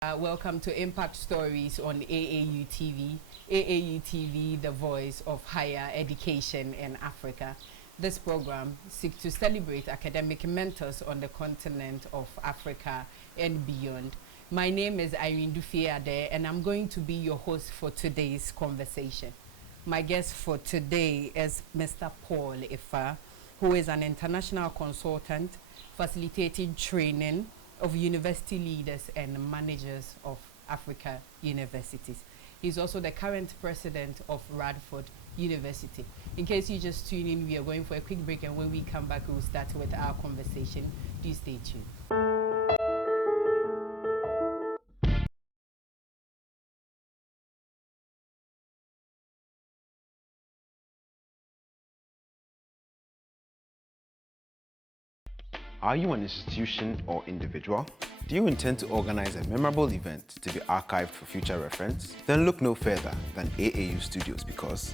Welcome to Impact Stories on AAU TV. AAU TV, the voice of higher education in Africa. This program seeks to celebrate academic mentors on the continent of Africa and beyond. My name is Irene Dufie Addae, and I'm going to be your host for today's conversation. My guest for today is Mr. Paul Effah, who is an international consultant facilitating training of university leaders and managers of Africa universities. He's also the current president of Radford University. In case you just tune in, we are going for a quick break, and when we come back, we'll start with our conversation. Do stay tuned. Are you an institution or individual? Do you intend to organize a memorable event to be archived for future reference? Then look no further than AAU Studios, because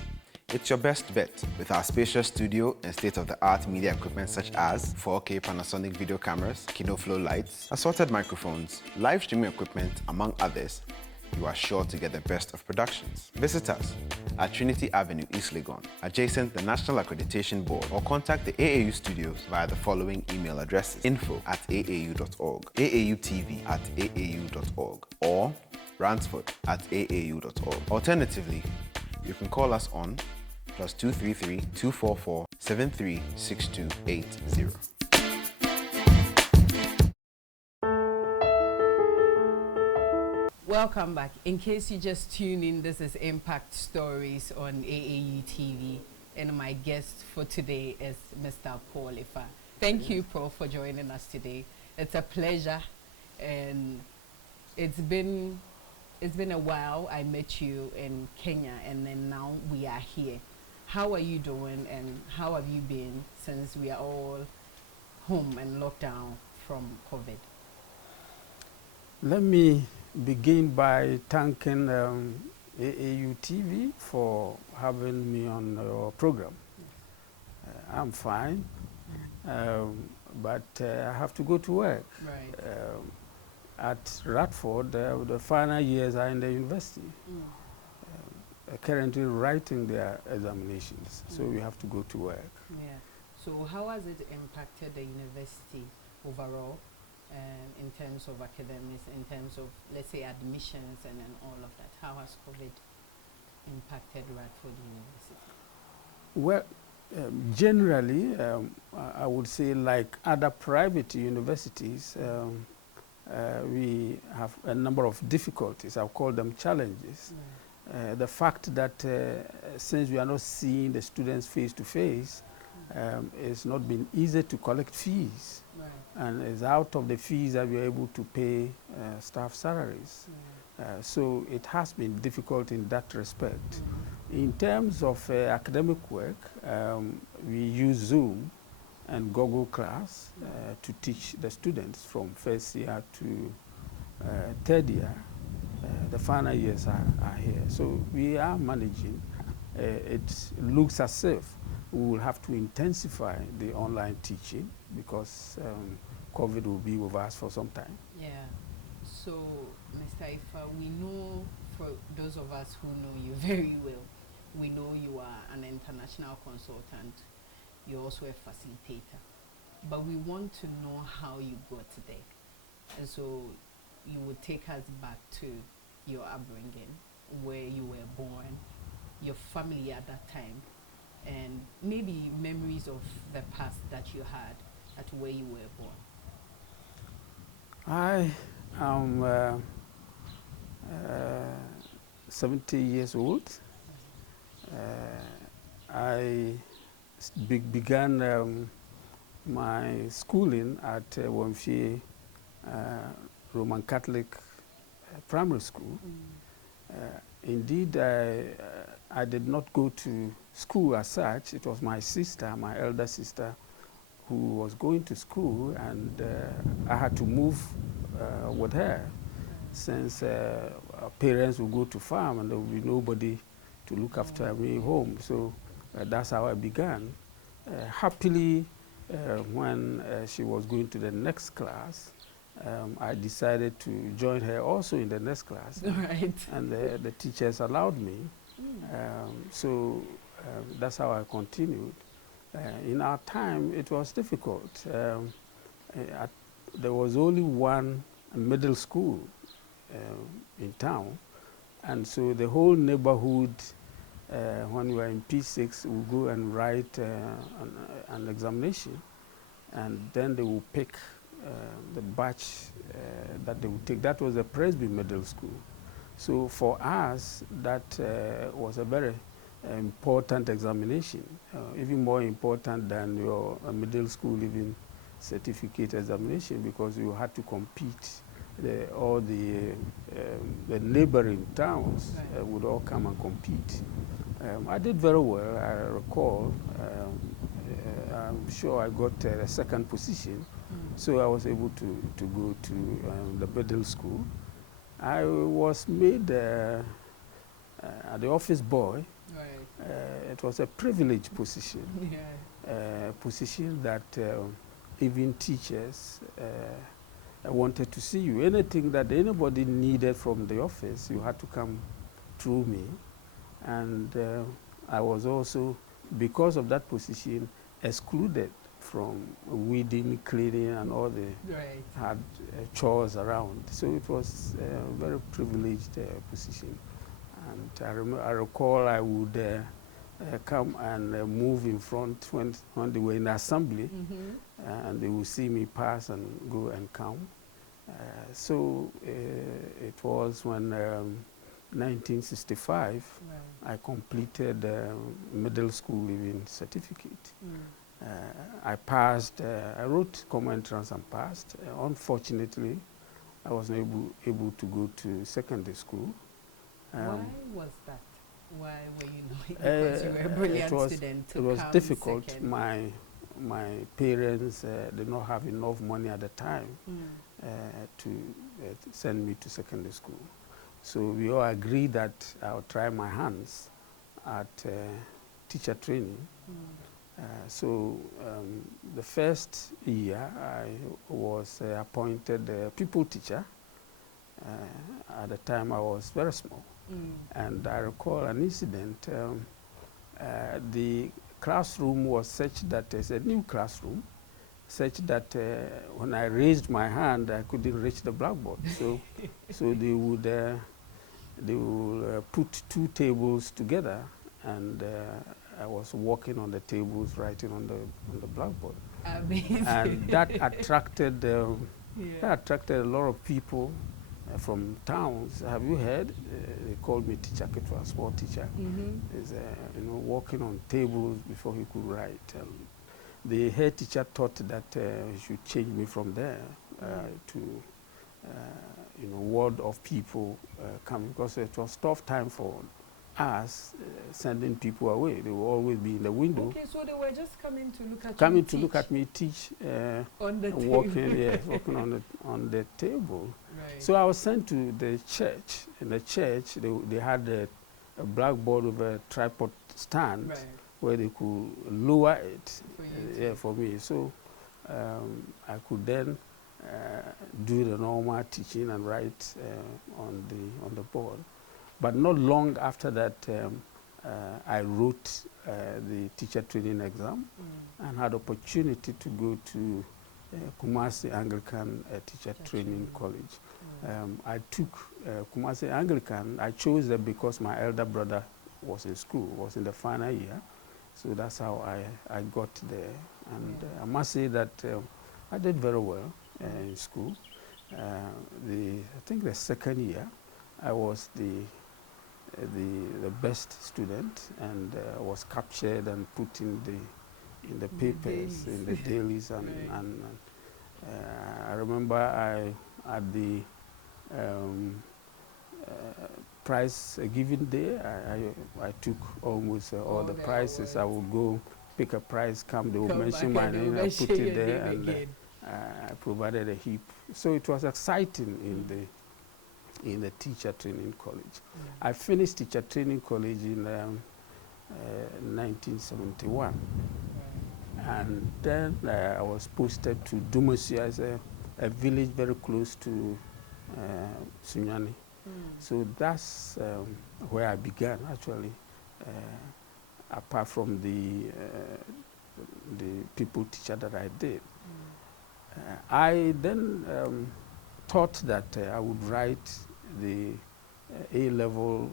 it's your best bet with our spacious studio and state-of-the-art media equipment such as 4K Panasonic video cameras, KinoFlow lights, assorted microphones, live streaming equipment, among others. You are sure to get the best of productions. Visit us at Trinity Avenue, East Legon, adjacent the National Accreditation Board, or contact the AAU Studios via the following email addresses: info@aau.org, aau.tv@aau.org, or ransford@aau.org. Alternatively, you can call us on +233 244 736280. Welcome back. In case you just tune in, this is Impact Stories on AAU TV, and my guest for today is Mr. Paul Effah. Thank you, Paul, for joining us today. It's a pleasure, and it's been a while. I met you in Kenya, and then now we are here. How are you doing, and how have you been since we are all home and locked down from COVID? Let me begin by thanking AAU TV for having me on your program. I'm fine, but I have to go to work. Right. At Radford, the final years are in the university, currently writing their examinations, so we have to go to work. Yeah. So how has it impacted the university overall? In terms of academics, in terms of, let's say, admissions and then all of that? How has COVID impacted Radford University? Well, generally, I would say like other private universities, we have a number of difficulties. I'll call them challenges. The fact that since we are not seeing the students face to face, it's not been easy to collect fees. Right. And it's out of the fees that we are able to pay staff salaries. So it has been difficult in that respect. In terms of academic work, we use Zoom and Google Class to teach the students from first year to third year. The final years are here. So we are managing. It looks as if we will have to intensify the online teaching because COVID will be with us for some time. Yeah. So, Mr. Effah, we know, for those of us who know you very well, we know you are an international consultant. You're also a facilitator. But we want to know how you got there. And so you would take us back to your upbringing, where you were born, your family at that time, and maybe memories of the past that you had at where you were born. I am 70 years old. I began my schooling at Wamfie Roman Catholic Primary School. Indeed, I did not go to school as such. It was my sister, my elder sister, who was going to school, and I had to move with her since our parents would go to farm and there would be nobody to look after me home. So that's how I began. Happily, when she was going to the next class, I decided to join her also in the next class. Right. And the teachers allowed me. So that's how I continued. In our time, it was difficult. There was only one middle school in town, and so the whole neighborhood, when we were in P6, would go and write an examination, and then they would pick the batch that they would take. That was the Presby Middle School. So for us, that was a very important examination, even more important than your middle school even certificate examination, because you had to compete. All the neighboring towns would all come and compete. I did very well, I recall. I'm sure I got a second position, so I was able to go to the middle school. I was made the office boy. Right. It was a privileged position, Yeah. a position that even teachers wanted to see you. Anything that anybody needed from the office, you had to come through me. And I was also, because of that position, excluded from weeding, cleaning, and all the hard chores around. So it was a very privileged position. And I recall I would come and move in front when they were in assembly, and they would see me pass and go and come. So it was when 1965 I completed middle school even certificate. I passed, I wrote common entrance and passed. Unfortunately, I wasn't able to go to secondary school. Why was that? Why were you not? Because you were a brilliant student. It was difficult. Second. My parents did not have enough money at the time to send me to secondary school. So we all agreed that I would try my hands at teacher training. So the first year I was appointed a pupil teacher. At the time I was very small. And I recall an incident. The classroom was such that it's a new classroom, such that when I raised my hand, I couldn't reach the blackboard. So, so they would put two tables together, and I was walking on the tables, writing on the blackboard. Amazing. And that attracted that attracted a lot of people from towns. Have you heard? They called me Teacher Ketwa, small teacher. Is walking on tables before he could write. The head teacher thought that he should change me from there to ward of people coming, because it was tough time for us sending people away. They would always be in the window. Okay, so they were just coming to look at coming to look at me teach. On the table. Walking on the table. Right. So I was sent to the church. In the church, they had a blackboard with a tripod stand where they could lower it for me. So I could then do the normal teaching and write on the board. But not long after that, I wrote the teacher training exam and had opportunity to go to Kumasi Anglican Teacher Training College. I took Kumasi Anglican. I chose it because my elder brother was in school, was in the final year. So that's how I got there. And I must say that I did very well in school. I think the second year, I was the best student, and was captured and put in the papers, in the dailies, and I remember at the prize giving day, I took almost all the prizes. I would go pick a prize, they would mention my name, I put it there, and I provided a heap. So it was exciting in the teacher training college. I finished teacher training college in 1971. And then I was posted to Dumusia as a a village very close to Sunyani. So that's where I began, actually, apart from the people teacher that I did. I then thought that I would write the A-level,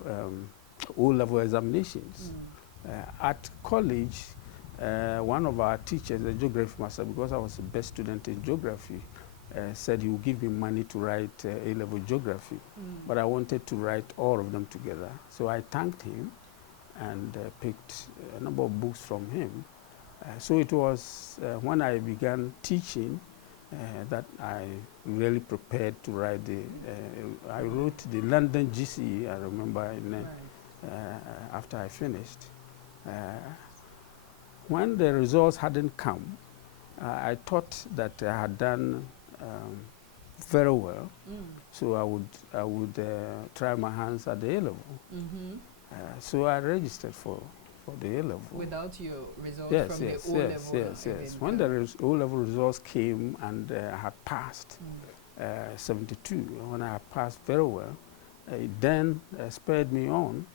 O-level examinations. At college, one of our teachers, the geography master, because I was the best student in geography, said he would give me money to write A-level geography, but I wanted to write all of them together. So I thanked him and picked a number of books from him. So it was when I began teaching that I really prepared to write the, I wrote the London GCE, I remember, after I finished. When the results hadn't come, I thought that I had done very well, so I would try my hands at the A-level. So I registered for the A-level. Without your results from the O-level? Yes. When the O-level results came and I had passed 72, when I had passed very well, it then spurred me on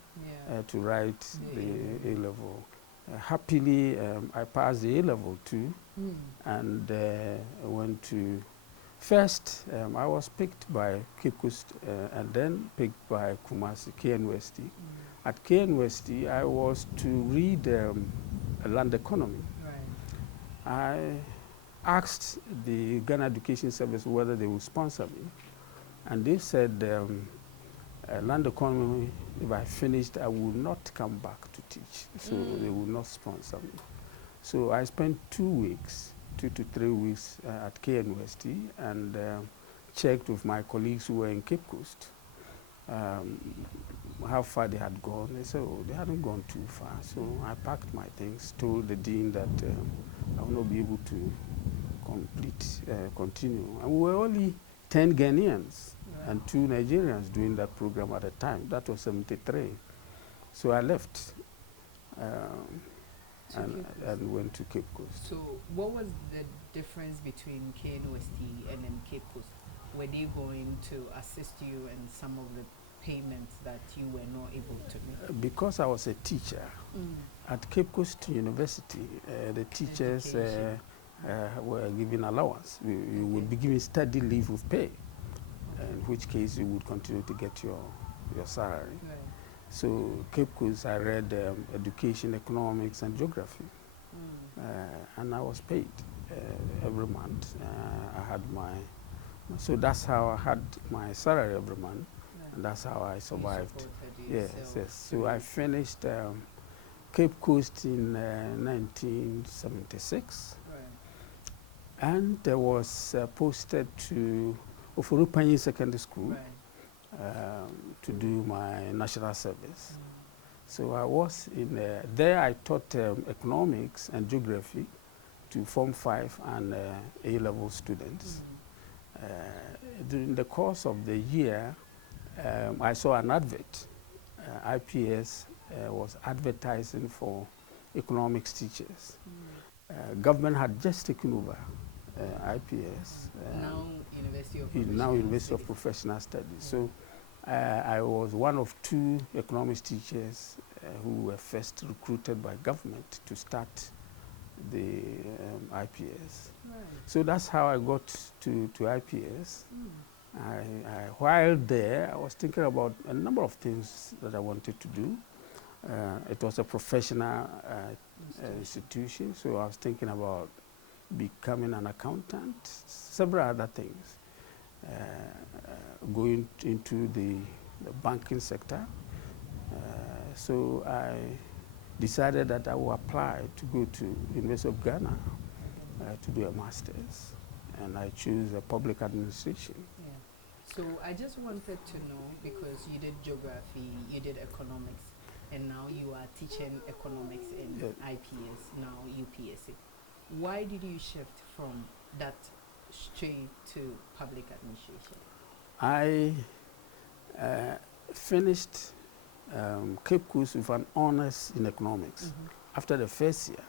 to write the A-level. Happily, I passed the A-level too, and I went to, first I was picked by Cape Coast and then picked by Kumasi, KNUST. At KNUST, I was to read land economy. I asked the Ghana Education Service whether they would sponsor me, and they said land economy, if I finished, I would not come back to teach, so they would not sponsor me. So I spent 2 weeks, 2 to 3 weeks at KNUST and checked with my colleagues who were in Cape Coast how far they had gone. They said, oh, they hadn't gone too far. So I packed my things, told the dean that I would not be able to continue. And we were only 10 Ghanaians and 2 Nigerians doing that program at the time. That was 73. So I left and went to Cape Coast. So what was the difference between KNUST and then Cape Coast? Were they going to assist you in some of the payments that you were not able to make? Because I was a teacher at Cape Coast University, the teachers were given allowance. You would be given study leave with pay, in which case you would continue to get your salary. So Cape Coast, I read education, economics, and geography, and I was paid every month. I had so that's how I had my salary every month, and that's how I survived. Yes. So I finished Cape Coast in 1976, and I was posted to Ofurupanyi Secondary School to do my national service. So I was in there. I taught economics and geography to Form 5 and A-level students. During the course of the year, I saw an advert. IPS was advertising for economics teachers. Government had just taken over IPS. Now University of Professional Studies. So I was one of 2 economics teachers who were first recruited by government to start the IPS. So that's how I got to IPS. While there, I was thinking about a number of things that I wanted to do. It was a professional institution, so I was thinking about becoming an accountant, several other things, going into the banking sector. So I decided that I would apply to go to University of Ghana to do a master's, and I chose public administration. So I just wanted to know, because you did geography, you did economics, and now you are teaching economics in IPS, now UPSC. Why did you shift from that straight to public administration? I finished Cape Coast with an honors in economics after the first year.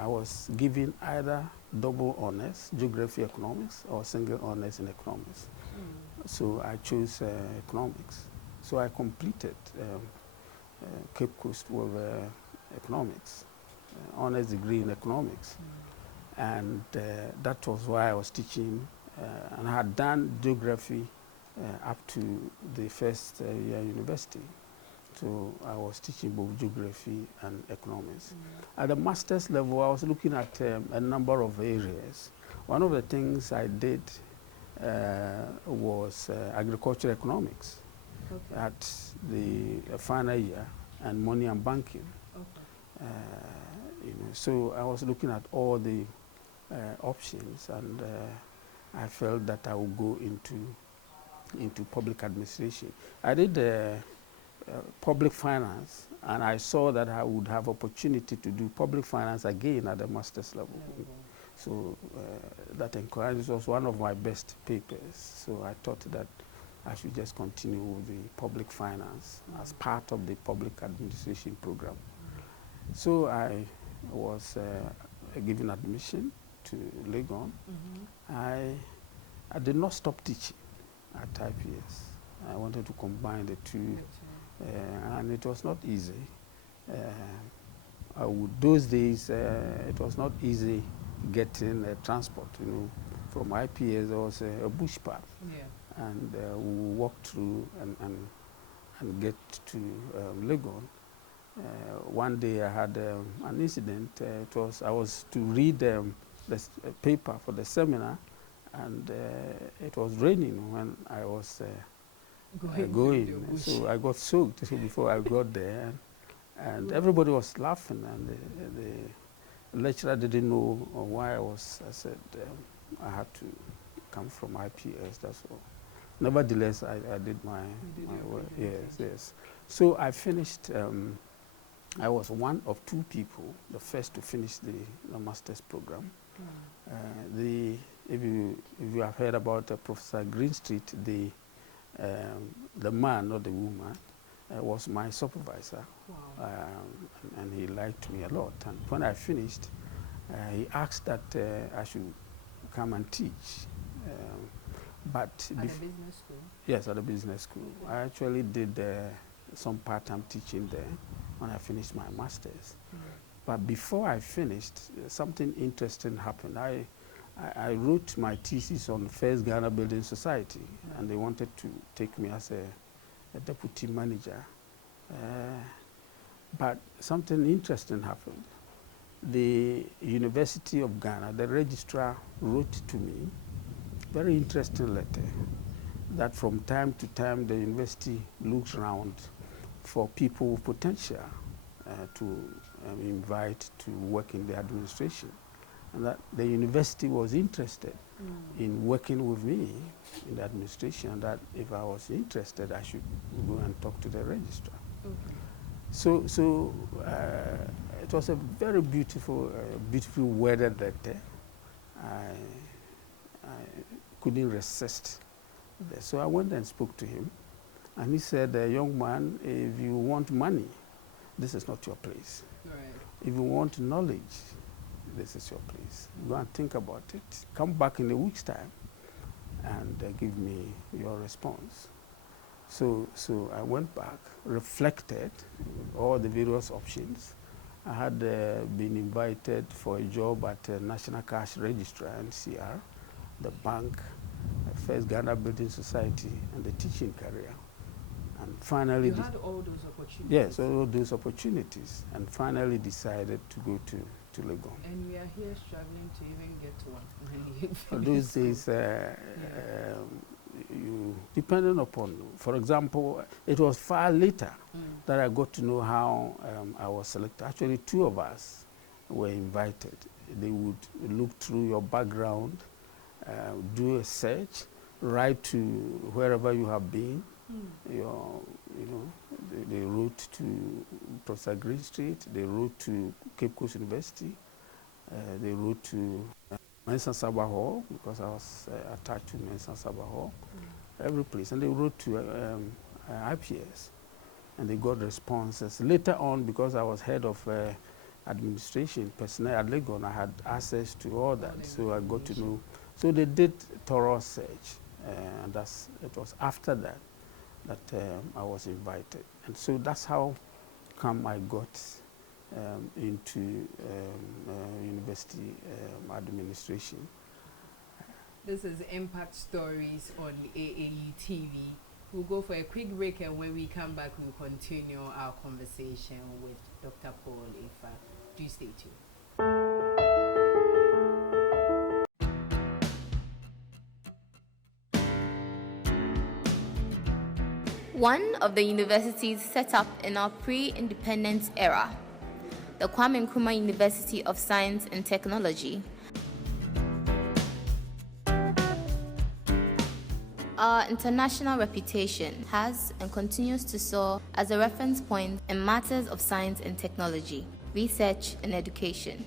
I was given either double honors, geography economics, or single honors in economics. So I chose economics. So I completed Cape Coast with economics, honors degree in economics. And that was why I was teaching, and I had done geography up to the first year university. So I was teaching both geography and economics. At the master's level, I was looking at a number of areas. One of the things I did was agriculture economics at the final year, and money and banking. You know, so I was looking at all the options, and I felt that I would go into public administration. I did public finance, and I saw that I would have opportunity to do public finance again at the master's level. So that encouraged was one of my best papers. So I thought that I should just continue with the public finance as part of the public administration program. So I was given admission to Legon. I did not stop teaching at IPS. I wanted to combine the two, and it was not easy. Those days, it was not easy getting transport. You know, from IPS there was a bush path, and we walked through and get to Legon. One day I had an incident. I was to read the paper for the seminar, and it was raining when I was going. So I got soaked before I got there, and everybody was laughing, and the lecturer didn't know why I said I had to come from IPS, that's all. Nevertheless, I did my work. Yes. So I finished. I was one of two people, the first to finish the master's program. If you have heard about Professor Greenstreet, the man, not the woman, was my supervisor. And he liked me a lot. And when I finished, he asked that I should come and teach. But at the business school? Yes, at the business school. I actually did some part-time teaching there when I finished my master's. But before I finished, something interesting happened. I wrote my thesis on First Ghana Building Society, and they wanted to take me as a deputy manager. But something interesting happened. The University of Ghana, the registrar, wrote to me very interesting letter that from time to time the university looks around for people with potential to invite to work in the administration, and that the university was interested in working with me in the administration, and that if I was interested, I should go and talk to the registrar. So it was a very beautiful weather that day. I couldn't resist. So I went and spoke to him, and he said, young man, if you want money, this is not your place. If you want knowledge, this is your place. Go and think about it. Come back in a week's time and give me your response. So I went back, reflected all the various options. I had been invited for a job at National Cash Registrar, NCR, the bank, First Ghana Building Society, and the teaching career. And finally, you had all those opportunities. Yes, all those opportunities, and finally decided to go to Legon. And we are here struggling to even get to one. Those days, you depending upon, for example, it was far later that I got to know how I was selected. Actually, two of us were invited. They would look through your background, do a search, write to wherever you have been. They wrote to Professor Greenstreet, they wrote to Cape Coast University, they wrote to Mensa Saba Hall, because I was attached to Mensa Saba Hall, every place. And they wrote to IPS, and they got responses. Later on, because I was head of administration personnel at Legon, I had access to all that, so I got to know. So they did thorough search, and it was after that I was invited. And so that's how come I got into university administration. This is Impact Stories on AAU TV. We'll go for a quick break, and when we come back, we'll continue our conversation with Dr. Paul Effah. Do stay tuned. One of the universities set up in our pre-independence era, the Kwame Nkrumah University of Science and Technology. Our international reputation has and continues to soar as a reference point in matters of science and technology, research and education.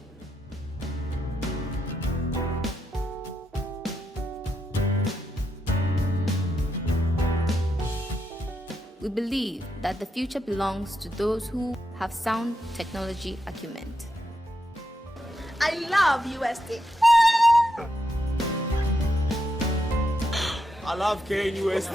We believe that the future belongs to those who have sound technology acumen. I love USD. I love KNUST.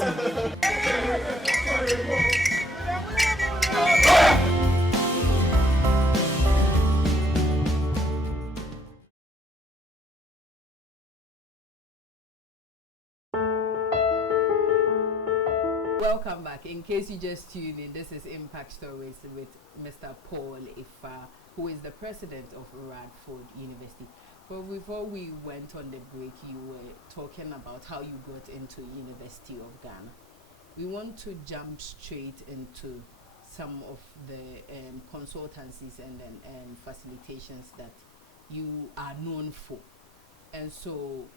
Welcome back. In case you just tuned in, this is Impact Stories with Mr. Paul Effah, who is the president of Radford University. But before we went on the break, you were talking about how you got into University of Ghana. We want to jump straight into some of the consultancies and facilitations that you are known for. And so,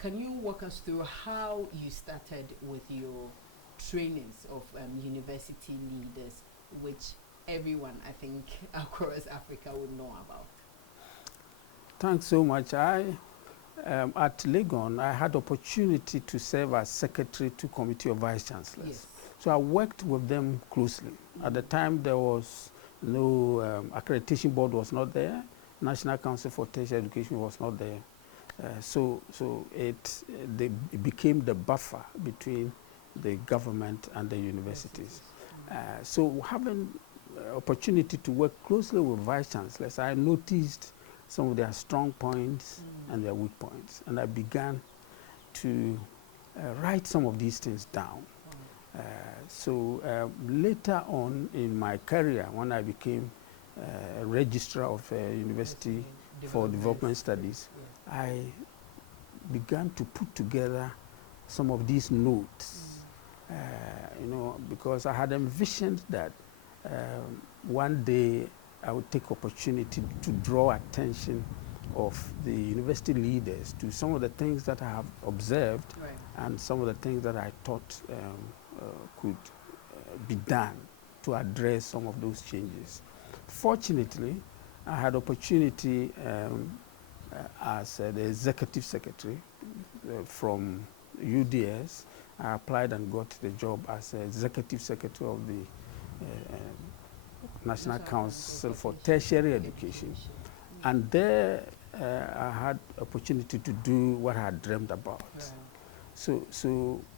can you walk us through how you started with your trainings of university leaders, which everyone, I think, across Africa would know about? Thanks so much. At Legon, I had opportunity to serve as secretary to Committee of Vice Chancellors. Yes. So I worked with them closely. At the time, there was no accreditation board was not there. National Council for Tertiary Education was not there. So it became the buffer between the government and the universities. So having opportunity to work closely with vice chancellors, I noticed some of their strong points and their weak points. And I began to write some of these things down. So later on in my career, when I became a registrar of University for Development Studies, I began to put together some of these notes, you know, because I had envisioned that one day I would take opportunity to draw attention of the university leaders to some of the things that I have observed and some of the things that I thought could be done to address some of those changes. Fortunately, I had opportunity as the executive secretary from UDS. I applied and got the job as executive secretary of the National Council for Tertiary Education. And there I had opportunity to do what I had dreamed about. So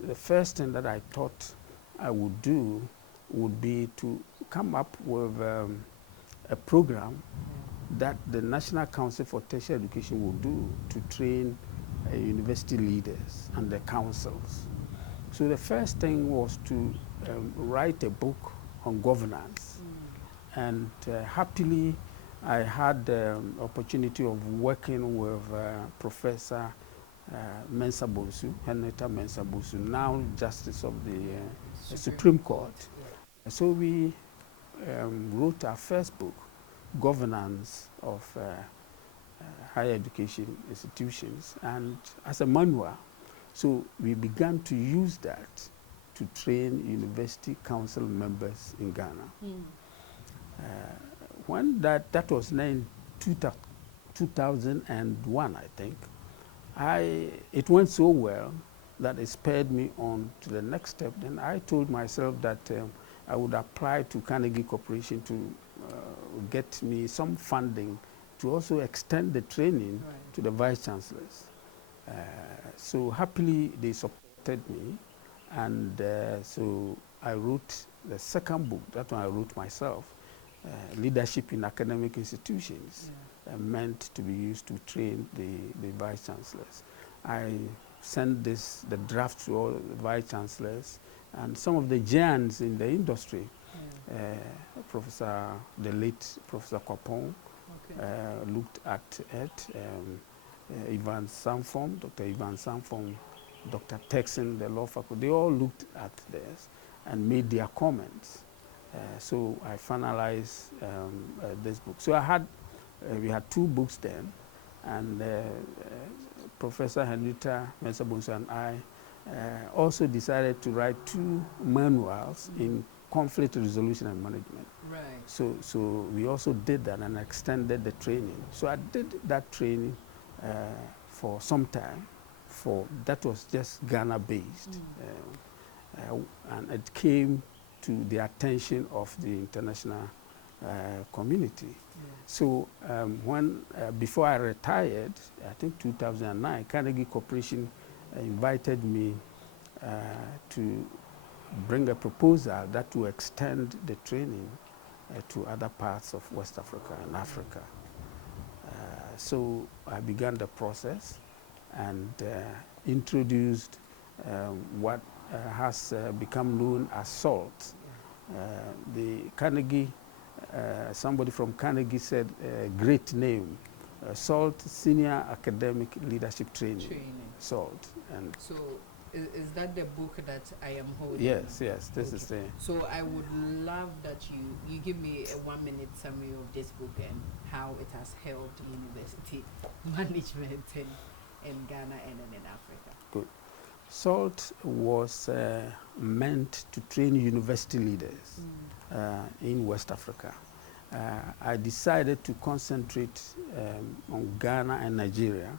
the first thing that I thought I would do would be to come up with a program that the National Council for Tertiary Education will do to train university leaders and the councils. So the first thing was to write a book on governance. And happily, I had the opportunity of working with Professor Mensah Bonsu, Henrietta Mensah Bonsu, now Justice of the Supreme Court. So we wrote our first book, Governance of Higher Education Institutions, and as a manual. So we began to use that to train university council members in Ghana. When that was in 2001, I think, it went so well that it spurred me on to the next step. Then I told myself that I would apply to Carnegie Corporation to get me some funding to also extend the training to the vice chancellors. So happily they supported me, and so I wrote the second book. That one I wrote myself, Leadership in Academic Institutions, meant to be used to train the vice chancellors. I sent the draft to all the vice chancellors and some of the giants in the industry. The late Professor Kwapong looked at it. Ivan Samfom, Dr. Ivan Samfom, Dr. Texan, the law faculty, they all looked at this and made their comments. So I finalized this book. So we had two books then, and Professor Henrietta Mensah-Bonsu and I also decided to write two manuals in conflict resolution and management. Right. So we also did that and extended the training. So I did that training for some time. That was just Ghana based, and it came to the attention of the international community. So before I retired, I think 2009, Carnegie Corporation invited me to bring a proposal that will extend the training to other parts of West Africa and Africa. So I began the process and introduced what has become known as SALT. The Carnegie, somebody from Carnegie said, great name, SALT, Senior Academic Leadership Training. SALT. And so is that the book that I am holding? Yes, this is the... So I would love that you give me a 1-minute summary of this book and how it has helped university management in Ghana and in Africa. Good. SALT was meant to train university leaders in West Africa. I decided to concentrate on Ghana and Nigeria,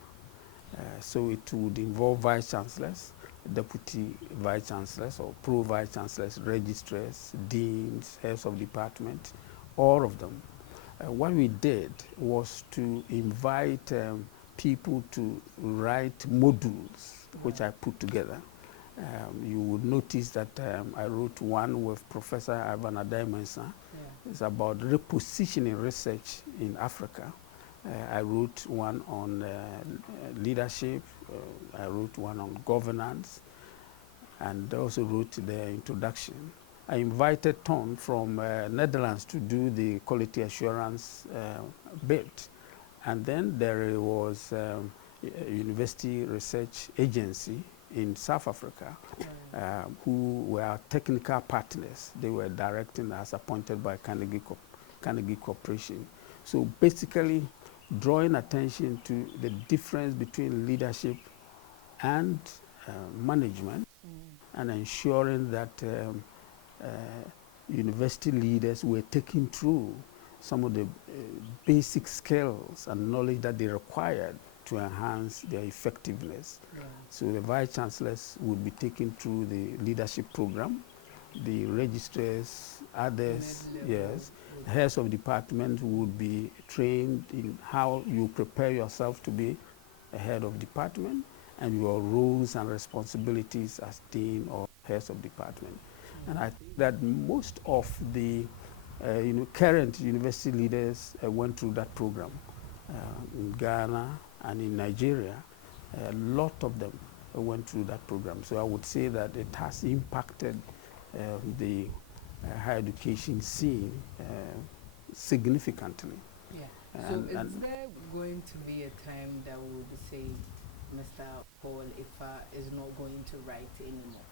so it would involve vice chancellors, deputy vice chancellors or pro-vice chancellors, registrars, deans, heads of department, all of them. What we did was to invite people to write modules, which I put together. You would notice that I wrote one with Professor Irene Dufie Addae. It's about repositioning research in Africa. I wrote one on leadership. I wrote one on governance, and also wrote the introduction. I invited Tom from Netherlands to do the quality assurance bit. And then there was a university research agency in South Africa who were our technical partners. They were directing us, appointed by Carnegie Corporation. So basically drawing attention to the difference between leadership and management, and ensuring that university leaders were taken through some of the basic skills and knowledge that they required to enhance their effectiveness. So the vice chancellors would be taken through the leadership program, the registrars, others, heads of department would be trained in how you prepare yourself to be a head of department and your roles and responsibilities as dean or heads of department. And I think that most of the current university leaders went through that program in Ghana and in Nigeria. A lot of them went through that program. So I would say that it has impacted the higher education scene significantly. So is there going to be a time that we'll be saying Mr. Paul Effah is not going to write anymore?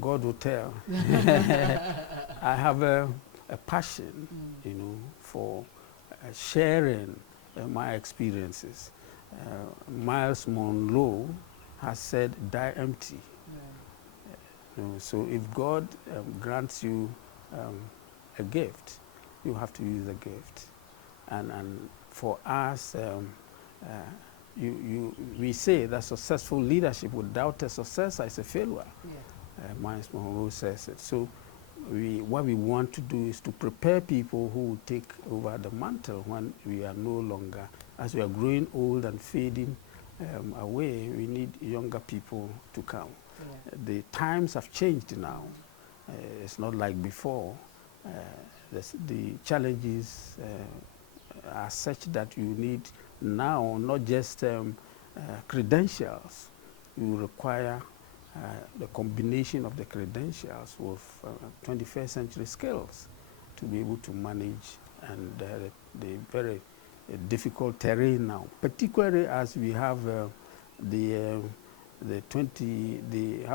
God will tell. I have a passion, for sharing my experiences. Miles Monroe has said, "Die empty." So if God grants you a gift, you have to use the gift. And for us, we say that successful leadership without a successor is a failure. Miles Monroe says it. So what we want to do is to prepare people who will take over the mantle when we are no longer, as we are growing old and fading away, we need younger people to come. Yeah. The times have changed now. It's not like before. The challenges are such that you need now not just credentials. You require the combination of the credentials with 21st century skills to be able to manage and the very difficult terrain now, particularly as we have how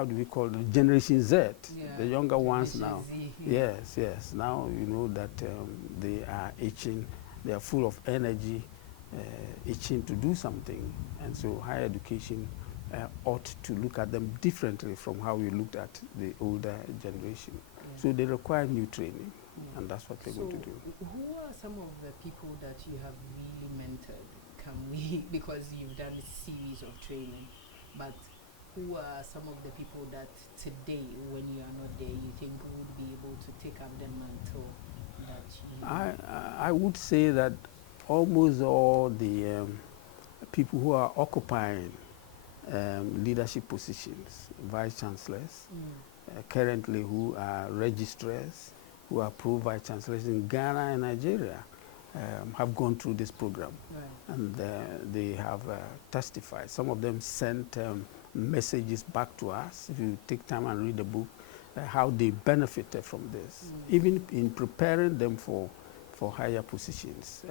do we call it, Generation Z, the younger ones now. Z, yeah. Yes. Now you know that they are itching, they are full of energy, itching to do something, and so higher education ought to look at them differently from how we looked at the older generation. Yeah. So they require new training, and that's what we're going to do. Who are some of the people that you have really mentored? Can we, because you've done a series of training, but who are some of the people that today, when you are not there, you think would be able to take up the mantle that you... I would say that almost all the people who are occupying leadership positions, vice chancellors, currently who are registrars, who are pro-vice chancellors in Ghana and Nigeria, have gone through this program. Right. And they have testified. Some of them sent messages back to us, if you take time and read the book, how they benefited from this. Even in preparing them for higher positions,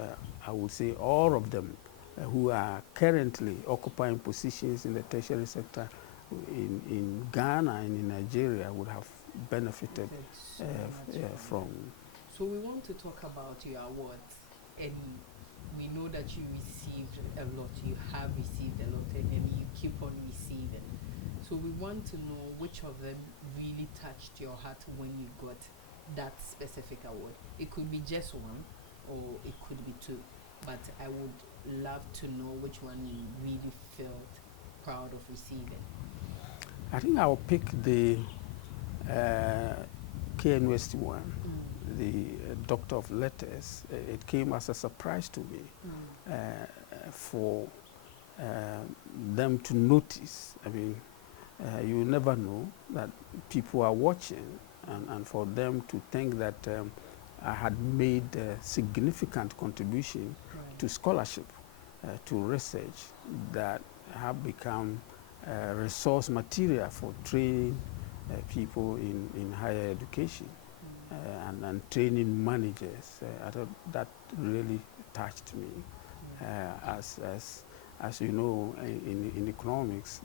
I would say all of them who are currently occupying positions in the tertiary sector in Ghana and in Nigeria would have benefited from. So we want to talk about your awards, and we know that you received a lot, you have received a lot, and you keep on receiving. So we want to know which of them really touched your heart when you got that specific award. It could be just one, or it could be two, but I would love to know which one you really felt proud of receiving. I think I'll pick the KNUST one, the Doctor of Letters. It came as a surprise to me for them to notice. I mean, you never know that people are watching, and for them to think that I had made a significant contribution to scholarship, to research that have become resource material for training people in higher education and training managers. I thought that really touched me. As you know, in economics,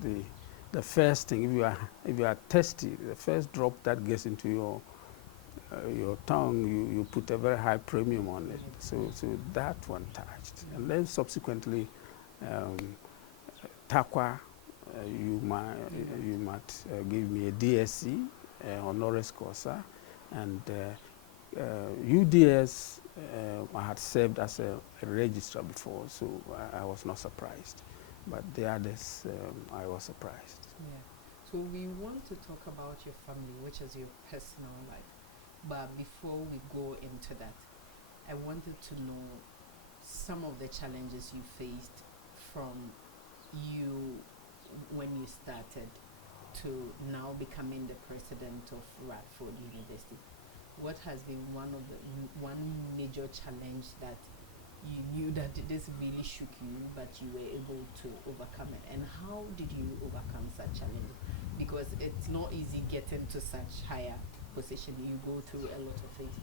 the first thing, if you are thirsty, the first drop that gets into your tongue, you put a very high premium on it. So that one touched. And then subsequently, TAQA, you might give me a DSc, honoris causa, and UDS, I had served as a registrar before, so I was not surprised. But the others, I was surprised. Yeah. So we want to talk about your family, which is your personal life. But before we go into that, I wanted to know some of the challenges you faced from you when you started to now becoming the president of Radford University. What has been one major challenge that you knew that this really shook you, but you were able to overcome it? And how did you overcome such challenges? Because it's not easy getting to such higher position. You go through a lot of things.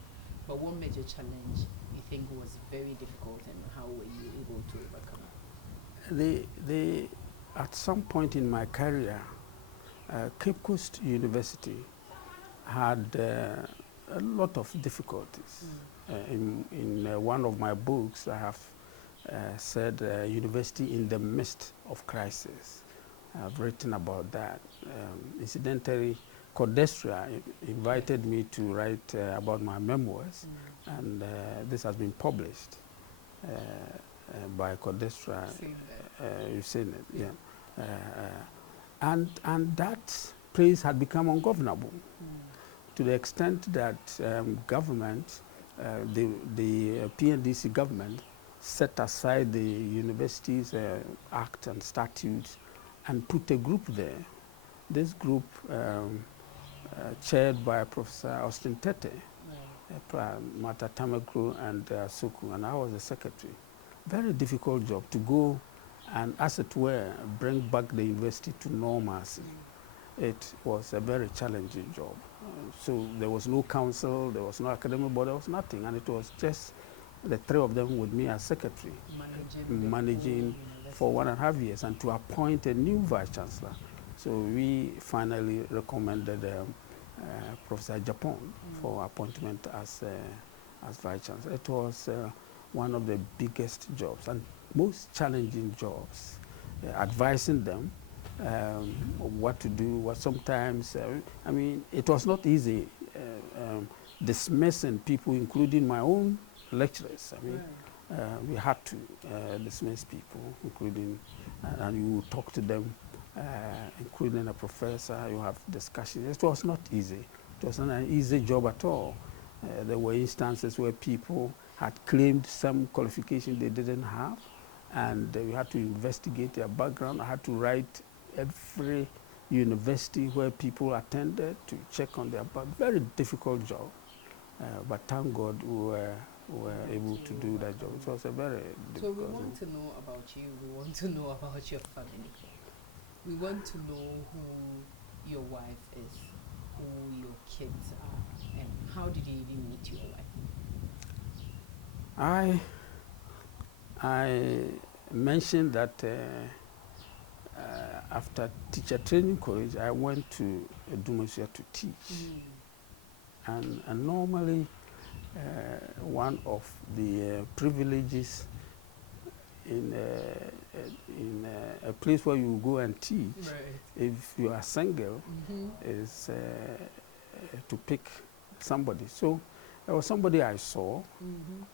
But one major challenge you think was very difficult, and how were you able to overcome it? At some point in my career, Cape Coast University had a lot of difficulties. In one of my books, I have said university in the midst of crisis. I've written about that. Incidentally, Codestra invited me to write about my memoirs, and this has been published by Codestra. You've seen it, yeah. And that place had become ungovernable. to the extent that government, the PNDC government, set aside the university's act and statutes and put a group there. This group, chaired by Professor Austin Tete, Mata Tamakru and Suku, and I was the secretary. Very difficult job to go and, as it were, bring back the university to normalcy. It was a very challenging job. So there was no council, there was no academic board, there was nothing, and it was just the three of them with me as secretary, managing for 1.5 years, and to appoint a new vice chancellor. So we finally recommended Professor Japon for appointment as vice chancellor. It was one of the biggest jobs and most challenging jobs, advising them what to do. What sometimes, I mean, it was not easy dismissing people, including my own lecturers. I mean, we had to dismiss people, including, and you talk to them, including a professor. You have discussions. It was not easy. It was not an easy job at all. There were instances where people had claimed some qualification they didn't have, and we had to investigate their background. I had to write every university where people attended to check on their background. Very difficult job, but thank God we were able to do that job. It was a very difficult job. So we want to know about you. We want to know about your family. We want to know who your wife is, who your kids are, and how did you even meet your wife? I mentioned that after teacher training college, I went to Dumasia to teach. And normally, one of the privileges in a place where you go and teach, if you are single, is to pick somebody. So there was somebody I saw,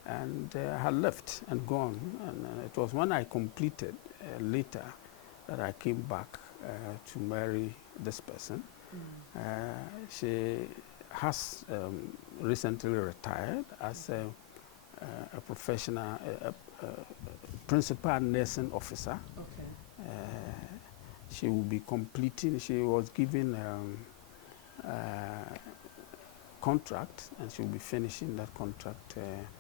and I had left and gone. And it was when I completed later that I came back to marry this person. She has recently retired as a professional, principal nursing officer. She will be completing, she was given contract, and she will be finishing that contract.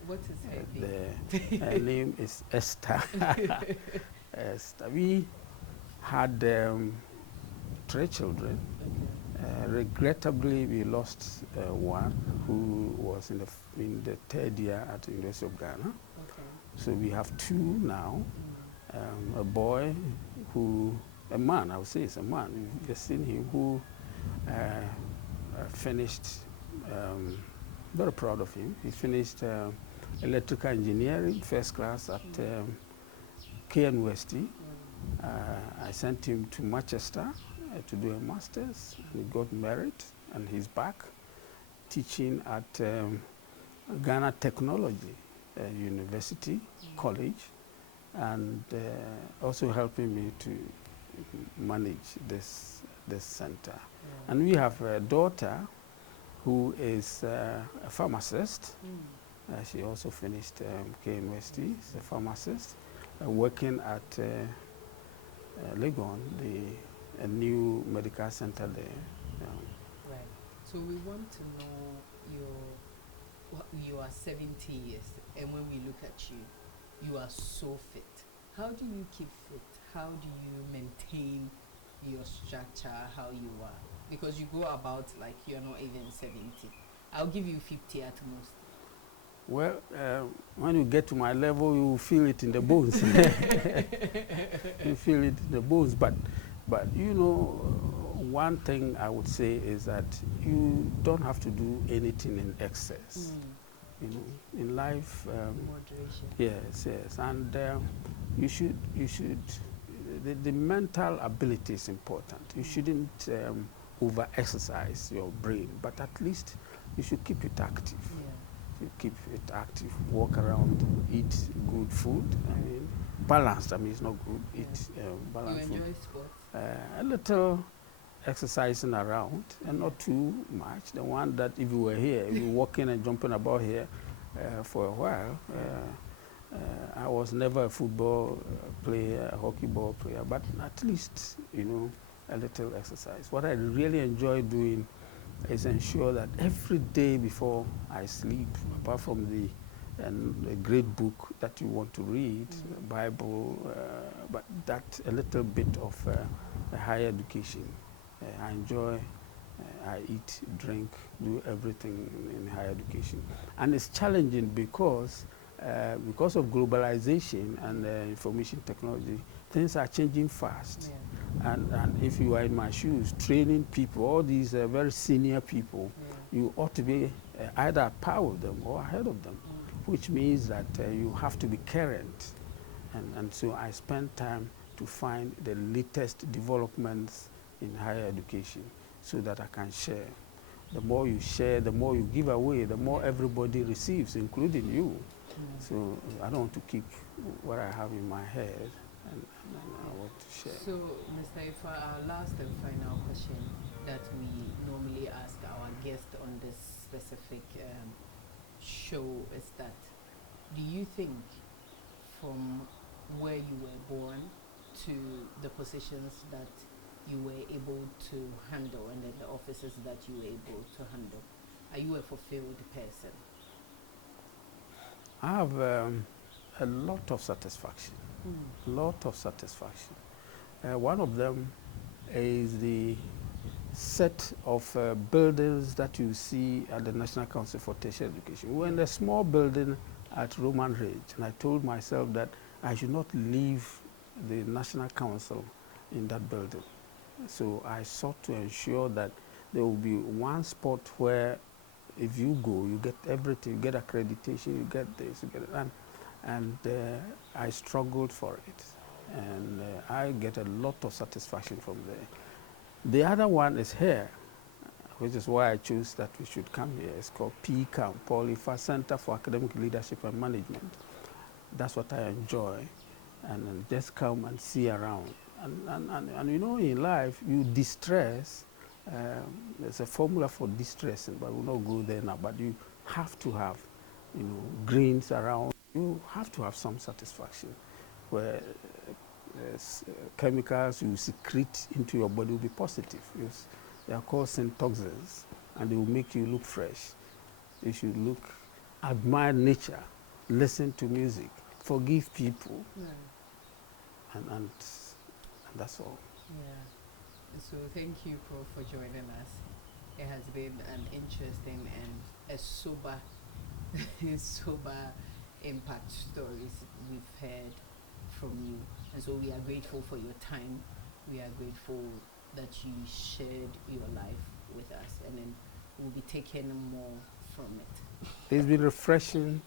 What is her name? Her name is Esther. Esther. We had 3 children. Regrettably, we lost one who was in the 3rd year at the University of Ghana. So we have 2 now. A boy a man, I would say it's a man. You've just seen him, who finished, very proud of him. He finished electrical engineering, first class at KNUST. I sent him to Manchester to do a master's, and he got married, and he's back teaching at Ghana Technology University College, and also helping me to manage this center. And we have a daughter who is a pharmacist. She also finished KNUST. She's a pharmacist, working at Legon, a new medical center there. Right. So we want to know you are 70 years, and when we look at you, you are so fit. How do you keep fit? How do you maintain your structure, how you are? Because you go about like you're not even 70. I'll give you 50 at most. Well, when you get to my level, you feel it in the bones. You feel it in the bones. But you know, one thing I would say is that you don't have to do anything in excess. You know, in life, Moderation. Yes, and you should. The mental ability is important. You shouldn't over-exercise your brain, but at least you should keep it active. You keep it active, walk around, eat good food. I mean, balanced. I mean, it's not good. Eat balanced food. You enjoy sports? A little. exercising around, and not too much. The one that if you were here, you were walking and jumping about here for a while. I was never a football player, a hockey ball player, but at least, you know, a little exercise. What I really enjoy doing is ensure that every day before I sleep, apart from the great book that you want to read, the Bible, but that a little bit of higher education. I enjoy, I eat, drink, do everything in higher education. And it's challenging because of globalization and information technology, things are changing fast. Yeah. And if you are in my shoes, training people, all these very senior people, you ought to be either at par with them or ahead of them, which means that you have to be current. And so I spend time to find the latest developments in higher education so that I can share. The more you share, the more you give away, the more everybody receives, including you. So I don't want to keep what I have in my head, and I want to share. So, Mr. Effah, our last and final question that we normally ask our guests on this specific show is that, do you think from where you were born to the positions that you were able to handle and then the offices that you were able to handle, are you a fulfilled person? I have a lot of satisfaction, lot of satisfaction. One of them is the set of buildings that you see at the National Council for Tertiary Education. We were in a small building at Roman Ridge, and I told myself that I should not leave the National Council in that building. So I sought to ensure that there will be one spot where if you go, you get everything, you get accreditation, you get this, you get it. And I struggled for it. And I get a lot of satisfaction from there. The other one is here, which is why I chose that we should come here. It's called PCAM, Paul Effah Center for Academic Leadership and Management. That's what I enjoy. And just come and see around. And you know, in life, you distress. There's a formula for distressing, but we'll not go there now. But you have to have, you know, greens around. You have to have some satisfaction, where chemicals you secrete into your body will be positive. They are called syntoxins, and they will make you look fresh. You should look, admire nature, listen to music, forgive people, and that's all. Yeah. So thank you for joining us. It has been an interesting and a sober impact stories we've heard from you. And so we are grateful for your time. We are grateful that you shared your life with us, and then we'll be taking more from it. It's been refreshing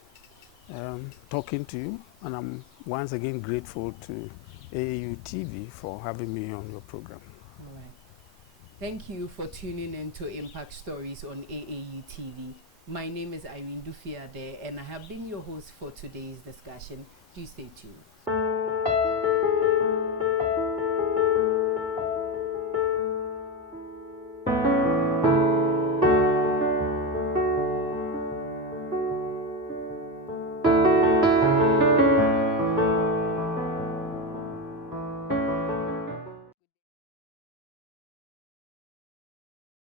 talking to you, and I'm once again grateful to AAU TV for having me on your program. All right. Thank you for tuning in to Impact Stories on AAU TV. My name is Irene Dufie Addae, and I have been your host for today's discussion. Do stay tuned.